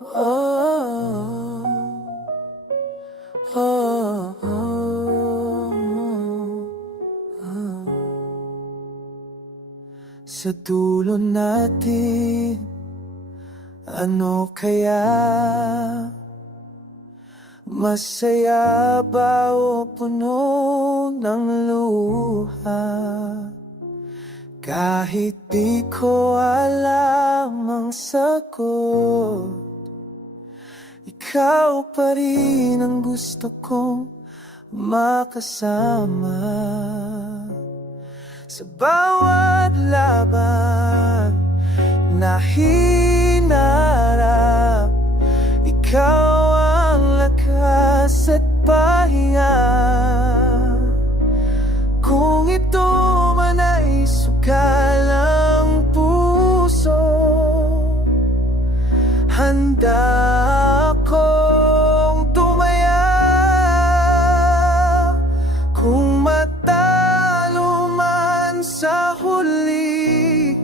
Oh, oh, oh, oh. Sa dulo natin, ano kaya? Masaya ba o puno ng luha? Kahit di ko alam ang sagot, ikaw pa rin ang gusto kong makasama. Sa bawat laban na hinarap, ikaw ang lakas at pahinga. Kung ito man ay sukal ang puso, handa akong tumaya. Kung matalo man sa huli,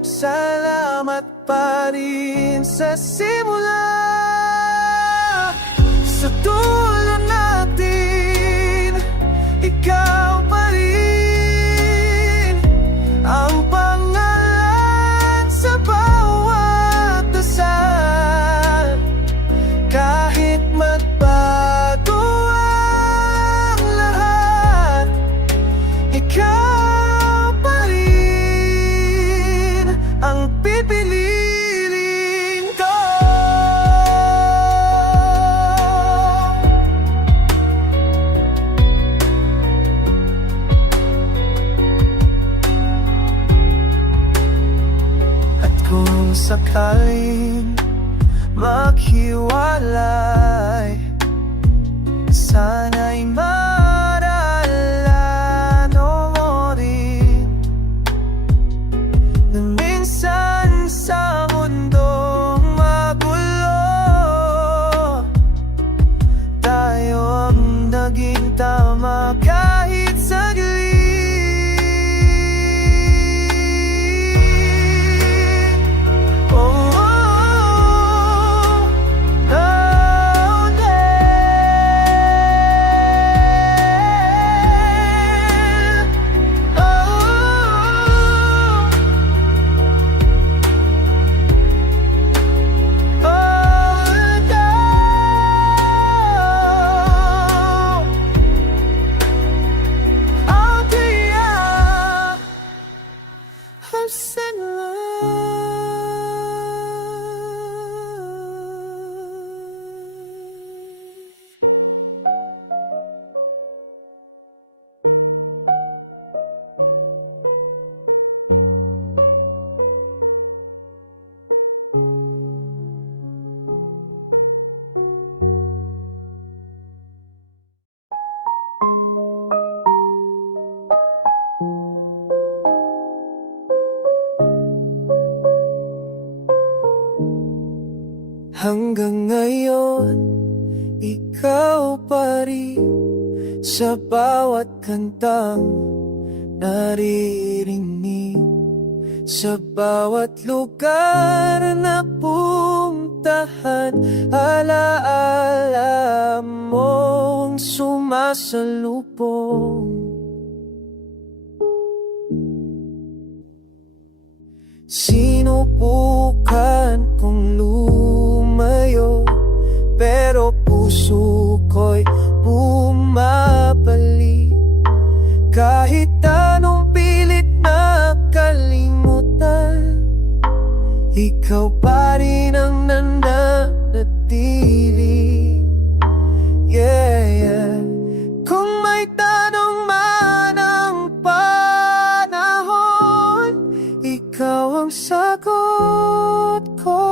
salamat pa rin sa simula. Sa dulo natin, ikaw pa rin ang pangalan sa bawat dasal. Kahit magbago ang lahat, ikaw pa rin ang pipiliin ko. At kung sakaling maghiwalay, sana'y maalala mo rin na minsan sa mundong magulo, tayo ang naging tama kahit saglit. Hanggang ngayon, ikaw pa rin sa bawat kantang naririnig, sa bawat lugar na puntahan. Alaala mong sumasalubong. Sinubukan kong lumayo, pero puso ko'y bumabalik. Kahit anong pilit na kalimutan, ikaw pa rin ang nananatili. Yeah, yeah. Kung may tanong man ang panahon, ikaw ang sagot ko.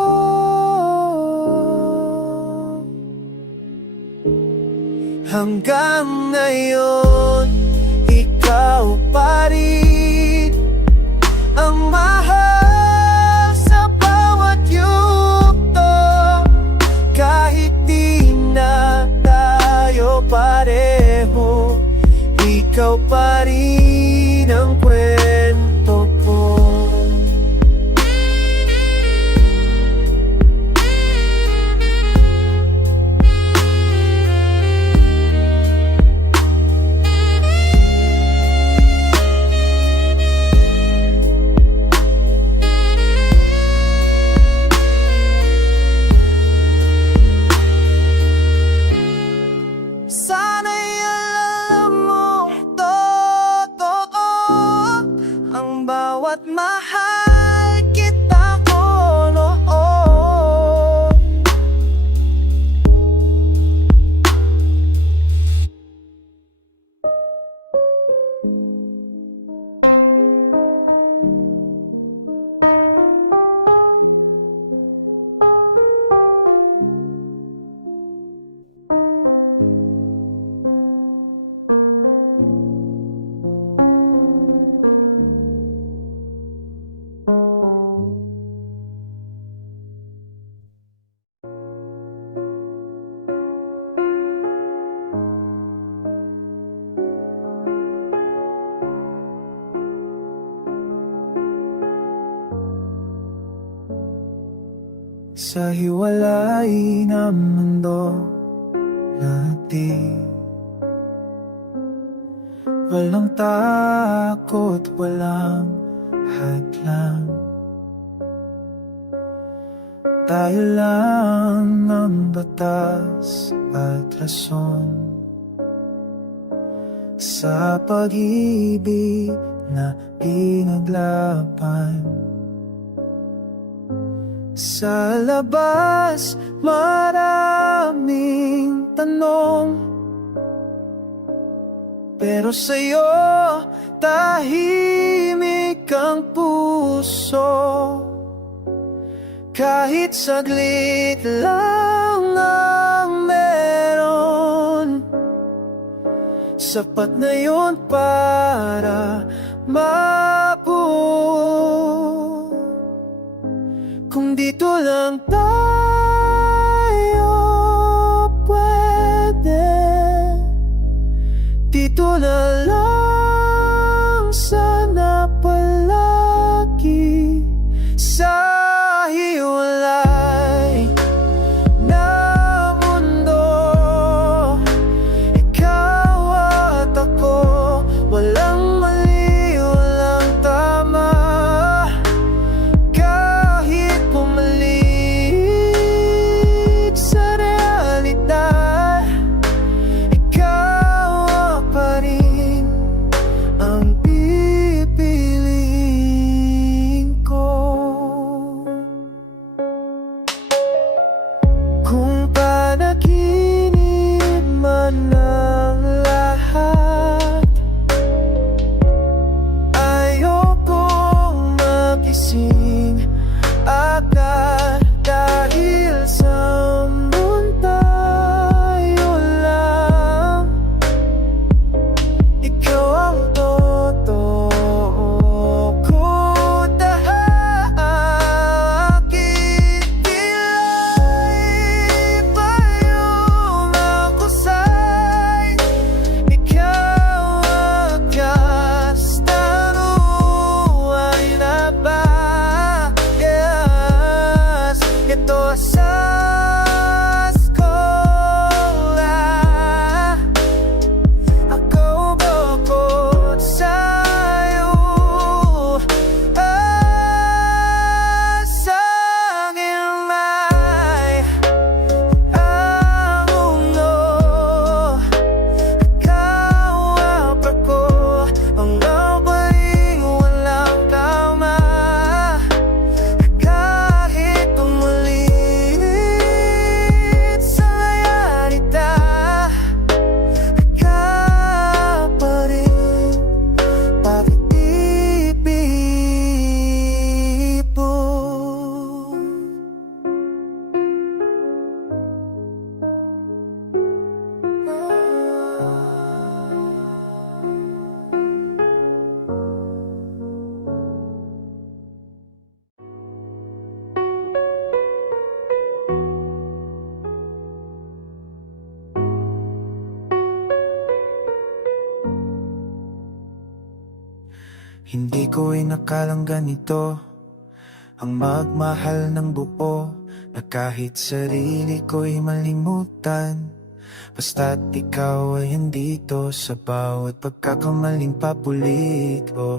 Hanggang ngayon, ikaw pa rin ang mahal sa bawat yugto. Kahit di na tayo pareho, ikaw pa rin ang kwento ko. sa hiwalay na mundo natin. Walang takot, walang hadlang, tayo lang ang batas at rason sa pag-ibig na pinaglaban. Sa labas, maraming tanong, pero sa'yo, tahimik ang puso. Kahit saglit lang ang meron, sapat na yun para mabuo. Kung dito lang tayo pwede, dito na lang sana palagi. Sa hiwalay na mundo, ikaw at ako, walang mali, walang tama. Kahit pumalit sa realidad, ikaw pa rin ang pipiliin ko. Kung panaginip man ang lahat, ayokong magising agad, dahil sa mundo tayo lang. Ikaw ang totoo ko, dahil kilay pa yung makusay. Ikaw wagas taruan na bayas. Ito sa skola, ako bukod sa'yo. Sa gilmay ang mundo, ikaw ang barko, ang labaing walang tama. Kahit umalit sa realidad, ikaw pa rin pag-ibig. Hindi ko inakalang ganito ang magmahal ng buo, na kahit sarili ko'y malimutan, basta't ikaw ay andito sa bawat pagkakamaling papulit ko.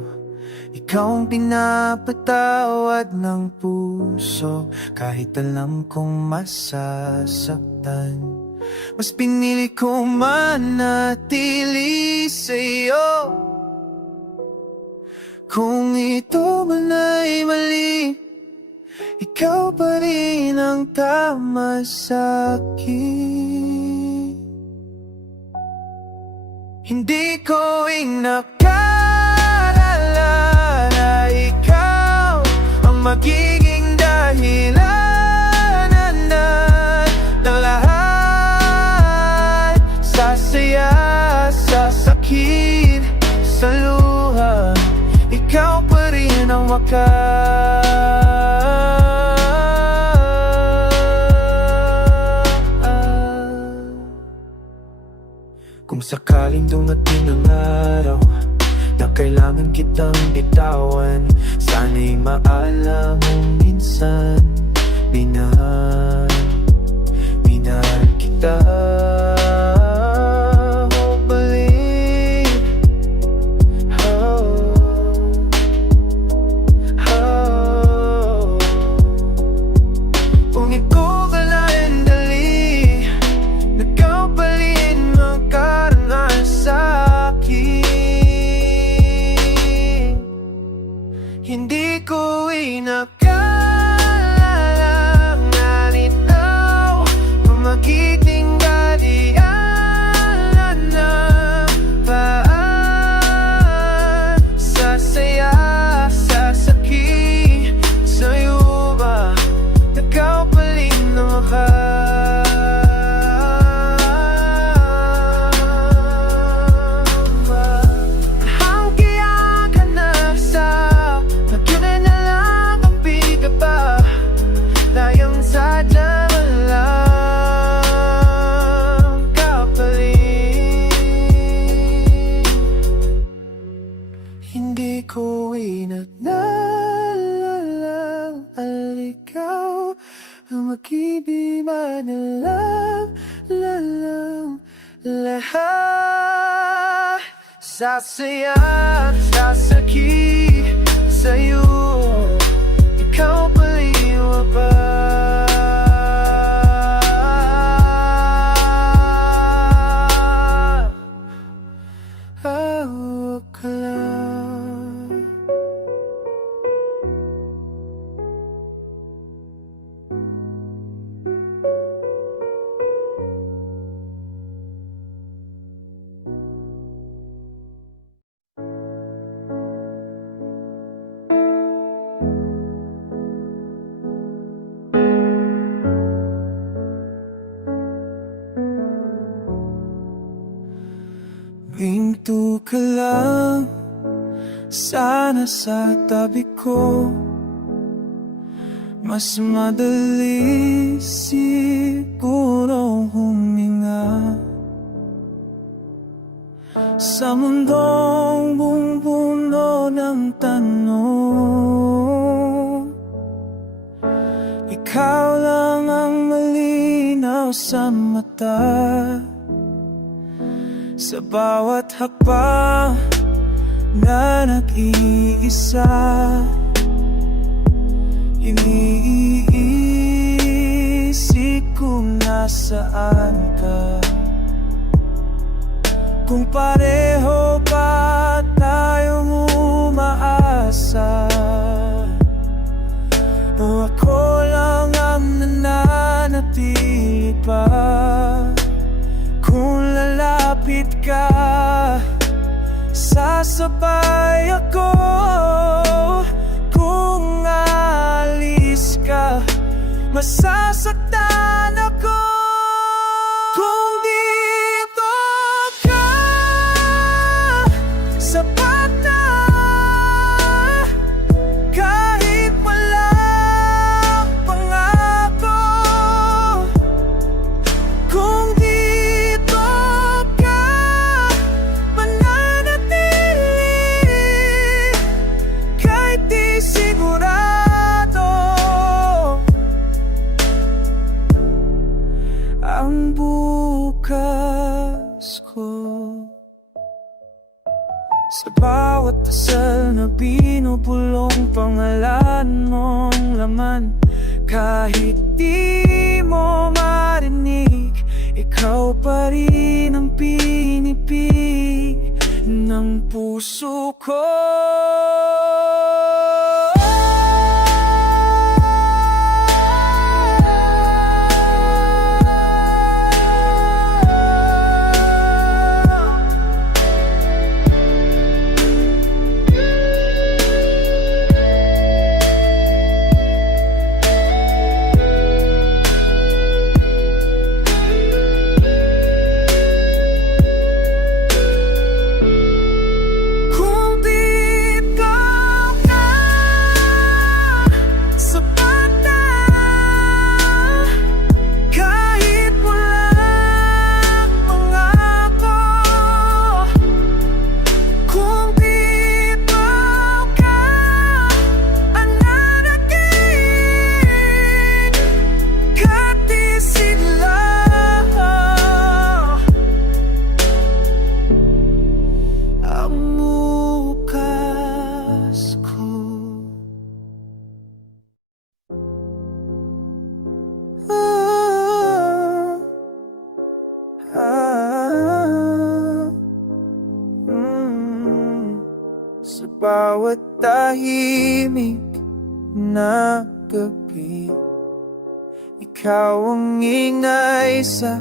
Ikaw ang pinapatawad ng puso, kahit alam kong masasaktan. Mas pinili kong manatili sa'yo. Kung ito man ay mali, ikaw pa rin ang tama sa'kin. Hindi ko inakarala na ikaw ang magiging dahilan ng lahat. Sa saya, sa sakit, sa luha, ikaw pa rin ang wakas. Kung sakaling dumating ang araw na kailangan kitang bitawan, sana'y maalam mong minsan binahagi Mag-ibig man alam, lalang lahat. Sasaya at sasaki sa'yo, ikaw paliwa pa. Hawak ka lang. Hinto ka lang, sana sa tabi ko. Mas madali siguro huminga sa mundong bumubuno ng tanong. Ikaw lang ang malinaw sa mata. Sa bawat hakbang na nag-iisa, iniisip kung nasaan ka. Kung pareho pa tayong umaasa, o ako lang ang nananatili pa. Kung lalapit ka, sasabay ako. Kung alis ka, masasaktan ako. Kung dito ka, sapat na. Kahit walang pangako. Kung ang bukas ko, sa bawat dasal na binubulong pangalan mong laman. Kahit di mo marinig, ikaw pa rin ang pinipig ng puso ko. Sa bawat tahimik na gabi, ikaw ang ingay sa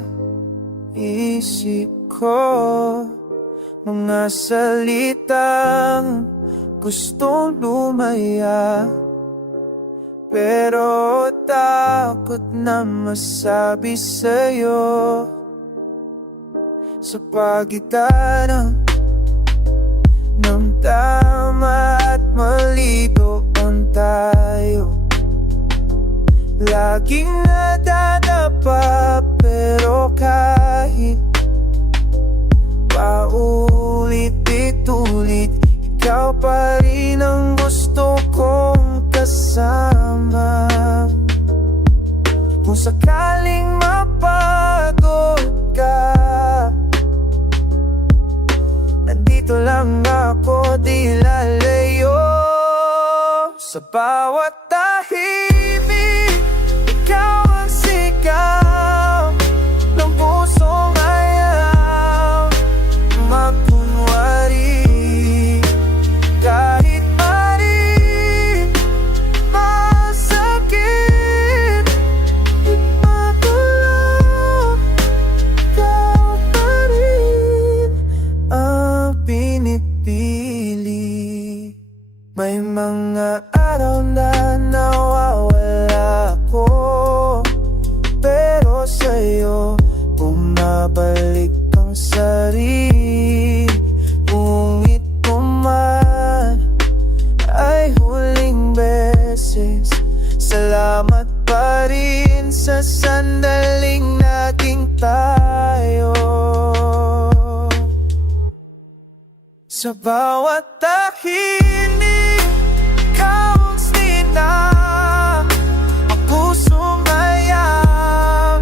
isip ko. Mga salitang gustong lumaya, pero takot na masabi sa'yo. Sa pagitan ng tama at mali doon tayo, laging nadadapa. Pero kahit paulit-ulit, ikaw pa rin ang gusto kong kasama. bawat tahimik, ikaw ang sigaw ng pusong ayaw magkunwari. Kahit maring masakit, magulo, ikaw pa rin ang pinipili. May mga araw na nawawala ko, pero sa'yo bumabalik ang sarili. Ngunit man ay huling beses, salamat pa rin sa sandaling naging tayo. Sa bawat tahimik, ikaw ang sina, ang pusong ayaw,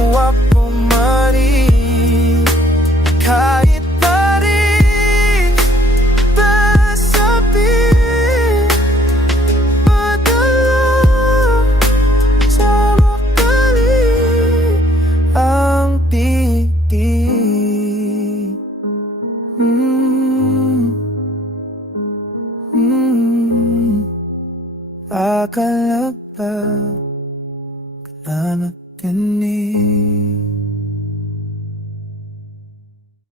huwag bumalik. Kahit tarik, tasabik, madala, sa makali ang pigil. Akala ba na nakinig?